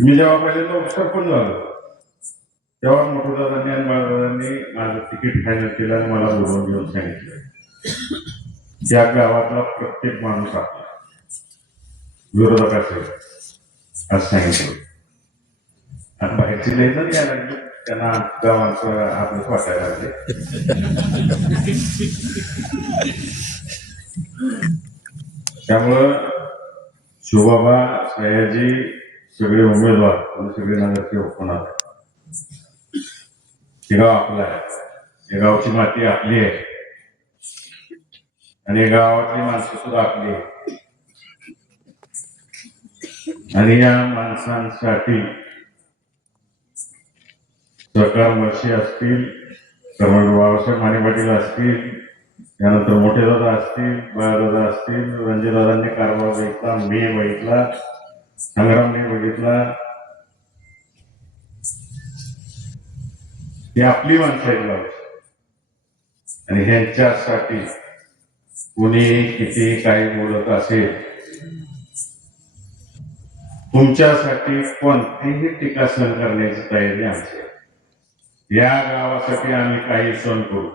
मी जेव्हा पहिल्यांदा पण झालो. तेव्हा मोठोदादांनी आणि बाळदादांनी माझं तिकीट फायनल केलं आणि मला बोलवून घेऊन सांगितलं. त्या गावातला प्रत्येक माणूस आपला. विरोधक असेल असं सांगितलं. आणि बाहेरची लई जण यायला लागली. त्यांना गावाचं आपलं वाटायला लागले. त्यामुळं शिवबाबा सयाजी सगळे उमेदवार आणि सगळे नगरसेवक होणार. हे गाव आपलं आहे. हे गावची माती आपली आहे. आणि या गावातली माणसं सुद्धा आपली आहे आणि या माणसांसाठी सरकार मर्शी असतील कर्मवीर बाबासाहेब माने पाटील असतील त्यानंतर मोठे दादा असतील बाळदादा असतील रणजितदादांनी कारभार बघितला मी बघितला. संग्रामने बघितला ही आपली माणसं आहेत आणि ह्यांच्यासाठी कुणी किती काही बोलत असेल तुमच्यासाठी कोणतीही टीका सहन करण्याची तयारी आमची या गावासाठी आम्ही काही सण करू.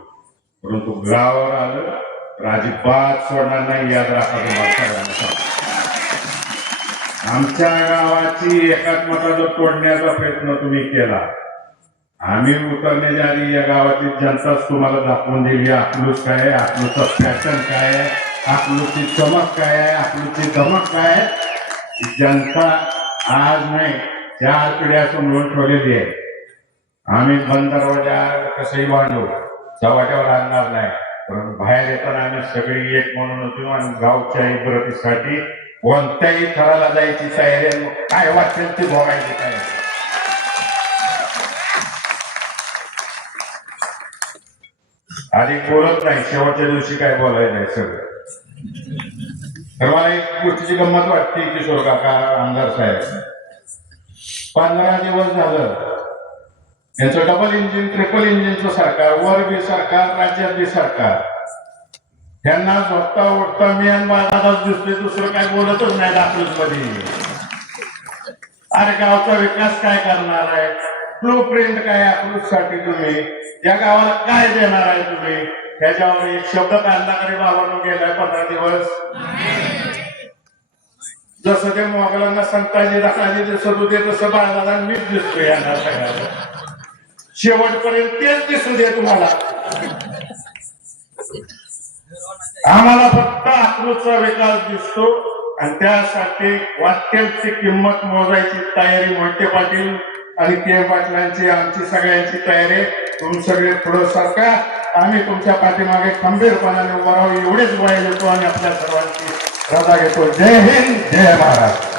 परंतु गावावर आलं तर अजिबात सोडणार नाही याद राखा तुम्हाला आमच्या गावाची एकात्मता जर तोडण्याचा प्रयत्न तुम्ही केला. आम्ही उतरण्याच्या आधी या गावातील जनताच तुम्हाला दाखवून दिली. आपलूस काय आहे? आपलूचं फॅशन काय आहे? आपलूची चमक काय आहे? आपलूची धमक काय आहे? जनता आज नाही चार पिढ्या समोरून ठेवलेली आहे. आम्ही बंदरवाजा कसंही वाढलो चव्हाट्यावर आणणार नाही. परंतु बाहेर येताना आम्ही सगळी एक म्हणून होतो आणि गावच्या इबरतीसाठी कोणत्याही थराला जायची तयारी काय वाटेल ते भोगायची तयारी आधी बोलत नाही शेवटच्या दिवशी काय बोलायचं नाही सगळं? तर मला एक गोष्टीची गंमत वाटते किशोर काका आमदार साहेब पंधरा दिवस झालं यांचं डबल इंजिन ट्रिपल इंजिनचं सरकार वर बी सरकार राज्यात बी सरकार. त्यांना झोपता बघता मी आणि बाजारात दिसतोय दुसरं काय बोलतच नाही दाखलच मध्ये. अरे गावचा विकास काय करणार आहे? ब्लू प्रिंट काय अप्रूव्हसाठी तुम्ही? या गावाला काय देणार आहे तुम्ही? त्याच्यावर एक शब्द कांदाकडे बाबांनो गेलाय पंधरा दिवस? जसं ते मोगलांना संताजी दाखलाजी दिसत होते तसं बाळाला मीच दिसतोय यांना सगळ्यांना. शेवटपर्यंत तेच दिसू दे तुम्हाला. आम्हाला फक्त अकलूजचा विकास दिसतो. आणि त्यासाठी वाक्यांची किंमत मोजायची तयारी मोठे पाटील आणि के पाटलांची आमची सगळ्यांची तयारी. तुम्ही सगळे पुढं सरका आम्ही तुमच्या पाठीमागे खंबीरपणाने उभा राहू एवढेच वय देतो आणि आपल्या सर्वांची रजा घेतो. जय हिंद जय महाराज